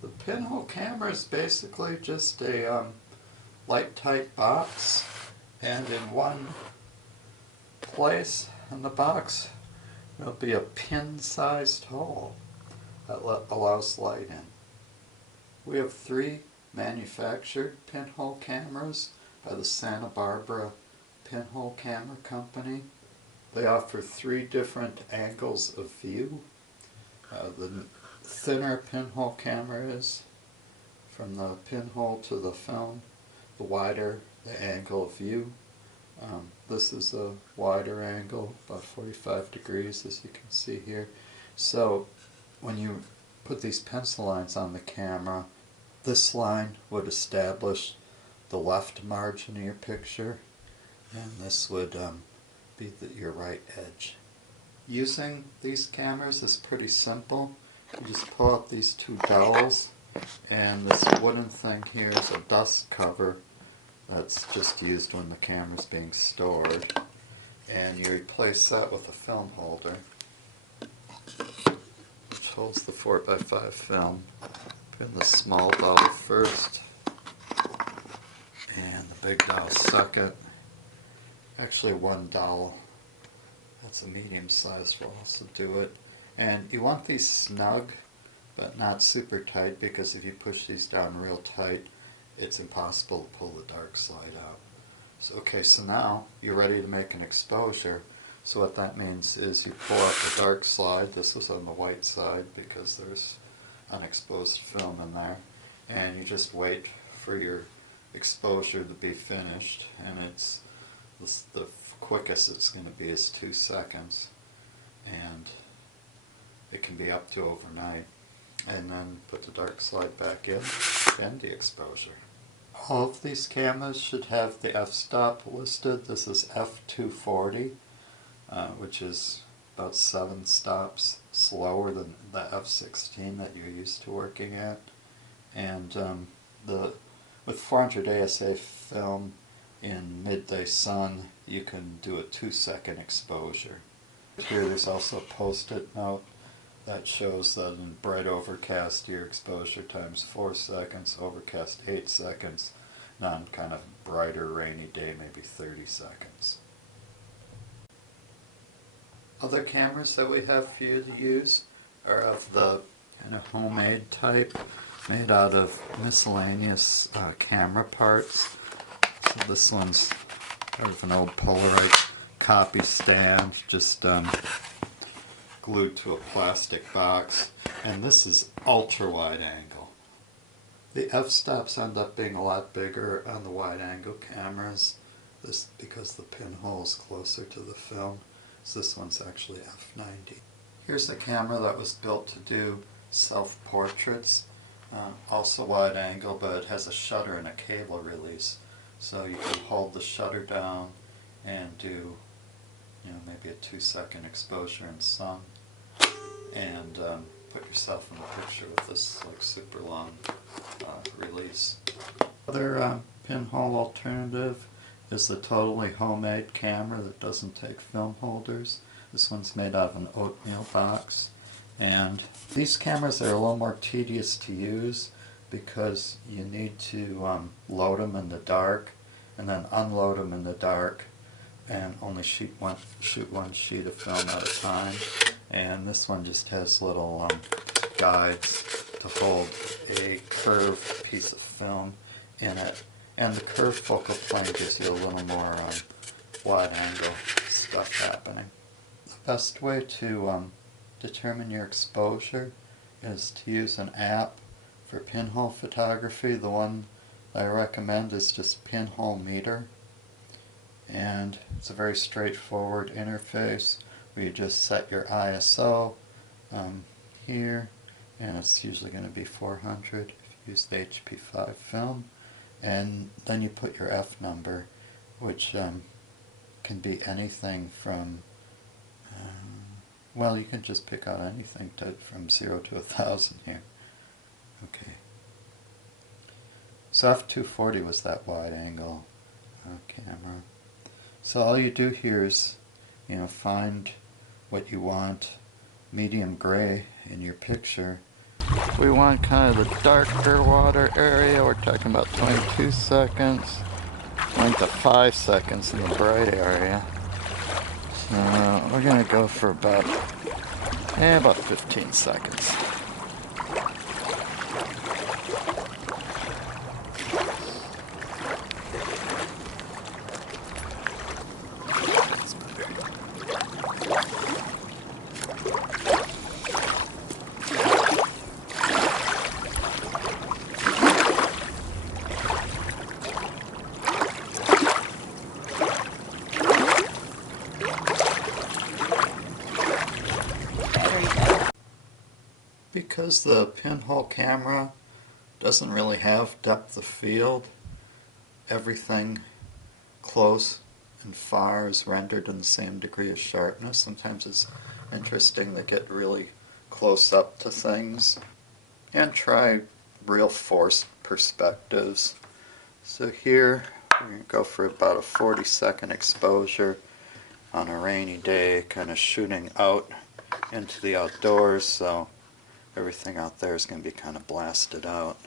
The Pinhole Camera is basically just a light tight box, and in one place in the box there'll be a pin-sized hole that allows light in. We have 3 manufactured pinhole cameras by the Santa Barbara Pinhole Camera Company. They offer 3 different angles of view. The thinner pinhole camera is from the pinhole to the film, the wider the angle of view. This is a wider angle, about 45 degrees, as you can see here. So when you put these pencil lines on the camera, this line would establish the left margin of your picture, and this would be your right edge. Using these cameras is pretty simple. You just pull out these 2 dowels, and this wooden thing here is a dust cover that's just used when the camera's being stored. And you replace that with a film holder, which holds the 4x5 film. Put in the small dowel first, and the big dowel second. Actually 1 dowel, that's a medium size, will also do it. And you want these snug, but not super tight, because if you push these down real tight, it's impossible to pull the dark side out. So now you're ready to make an exposure. So what that means is you pull out the dark slide. This was on the white side because there's unexposed film in there. And you just wait for your exposure to be finished. And it's the quickest it's going to be is 2 seconds. And it can be up to overnight. And then put the dark slide back in, and the exposure. All of these cameras should have the f-stop listed. This is f240, which is about 7 stops slower than the f16 that you're used to working at. And with 400 ASA film in midday sun, you can do a 2-second exposure. Here there's also a post-it note that shows that in bright overcast your exposure time's 4 seconds, overcast 8 seconds, and on kind of brighter rainy day maybe 30 seconds. Other cameras that we have for you to use are of the kind of homemade type, made out of miscellaneous camera parts. So this one's kind of an old Polaroid copy stand, just glued to a plastic box, and this is ultra wide angle. The f-stops end up being a lot bigger on the wide angle cameras, because the pinhole is closer to the film. So this one's actually f90. Here's a camera that was built to do self-portraits, also wide angle, but it has a shutter and a cable release, so you can hold the shutter down and do maybe a 2-second exposure in sun, and put yourself in the picture with this like super long release. Other pinhole alternative is the totally homemade camera that doesn't take film holders. This one's made out of an oatmeal box, and these cameras are a little more tedious to use because you need to load them in the dark and then unload them in the dark, and only shoot one sheet of film at a time. And this one just has little guides to hold a curved piece of film in it, and the curved focal plane gives you a little more wide angle stuff happening. The best way to determine your exposure is to use an app for pinhole photography. The one I recommend is just Pinhole Meter. And it's a very straightforward interface where you just set your ISO here, and it's usually going to be 400 if you use the HP5 film, and then you put your F number, which can be anything from, well, you can just pick out anything from 0 to 1,000 here. Okay. So f240 was that wide angle camera. So all you do here is, find what you want medium gray in your picture, if we want kind of the darker water area, we're talking about 22 seconds. Went to 5 seconds in the bright area. So we're gonna go for about 15 seconds. Because the pinhole camera doesn't really have depth of field, everything close and far is rendered in the same degree of sharpness. Sometimes it's interesting to get really close up to things and try real forced perspectives. So here we're going to go for about a 40-second exposure on a rainy day, kind of shooting out into the outdoors, so everything out there is going to be kind of blasted out.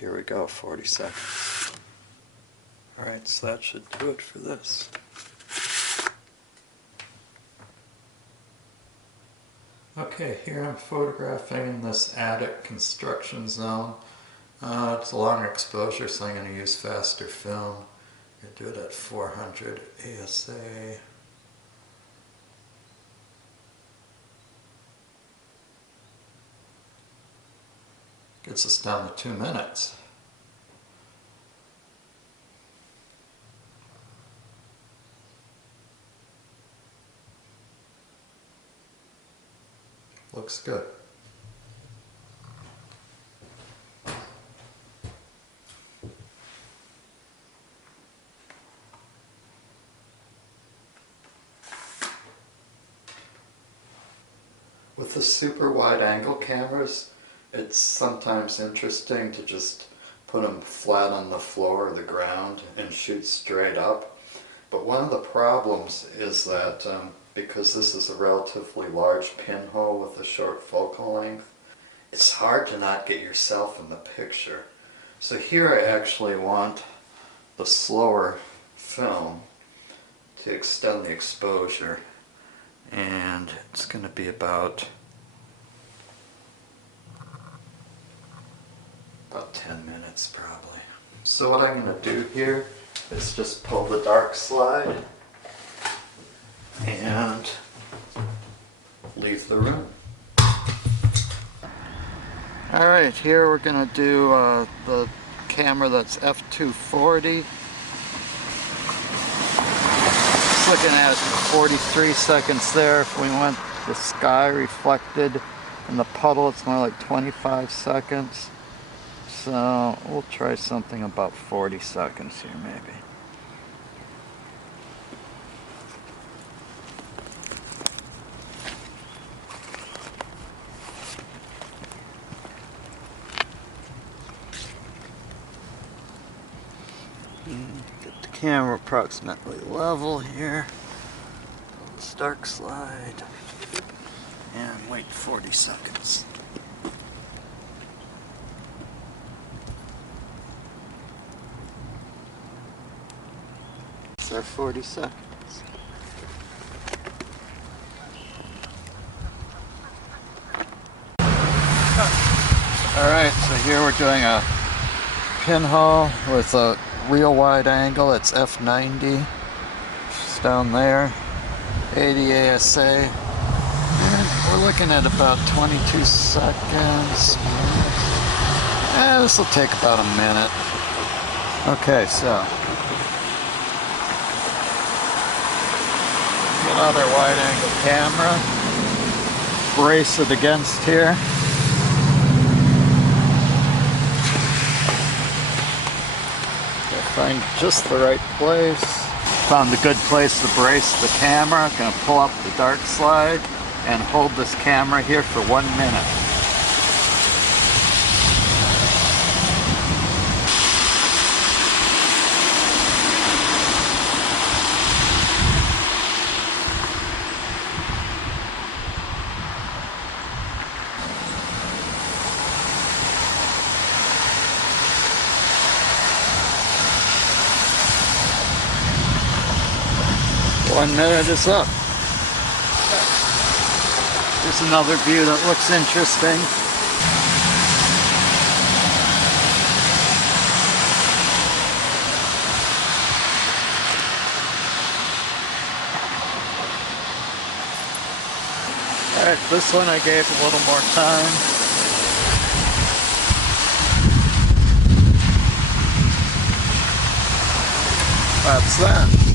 Here we go, 40 seconds. Alright, so that should do it for this. Okay, here I'm photographing in this attic construction zone. It's a long exposure, so I'm going to use faster film. I'm going to do it at 400 ASA. Gets us down to 2 minutes. Looks good. With the super wide angle cameras, it's sometimes interesting to just put them flat on the floor or the ground and shoot straight up. But one of the problems is that because this is a relatively large pinhole with a short focal length, it's hard to not get yourself in the picture. So here I actually want the slower film to extend the exposure, and it's going to be about 10 minutes probably. So what I'm going to do here is just pull the dark slide and leave the room. Alright, here we're going to do the camera that's f240. Just looking at 43 seconds there. If we want the sky reflected in the puddle, it's more like 25 seconds. So we'll try something about 40 seconds here maybe. Get the camera approximately level here. Dark slide and wait 40 seconds. Our 40 seconds. Alright, so here we're doing a pinhole with a real wide angle. It's f90. It's down there. 80 ASA. And we're looking at about 22 seconds. This will take about a minute. Okay, so another wide angle camera, brace it against here. Find just the right place. Found a good place to brace the camera. Gonna pull up the dark slide and hold this camera here for 1 minute. 1 minute is up. Here's another view that looks interesting. Alright, this one I gave a little more time. That's that.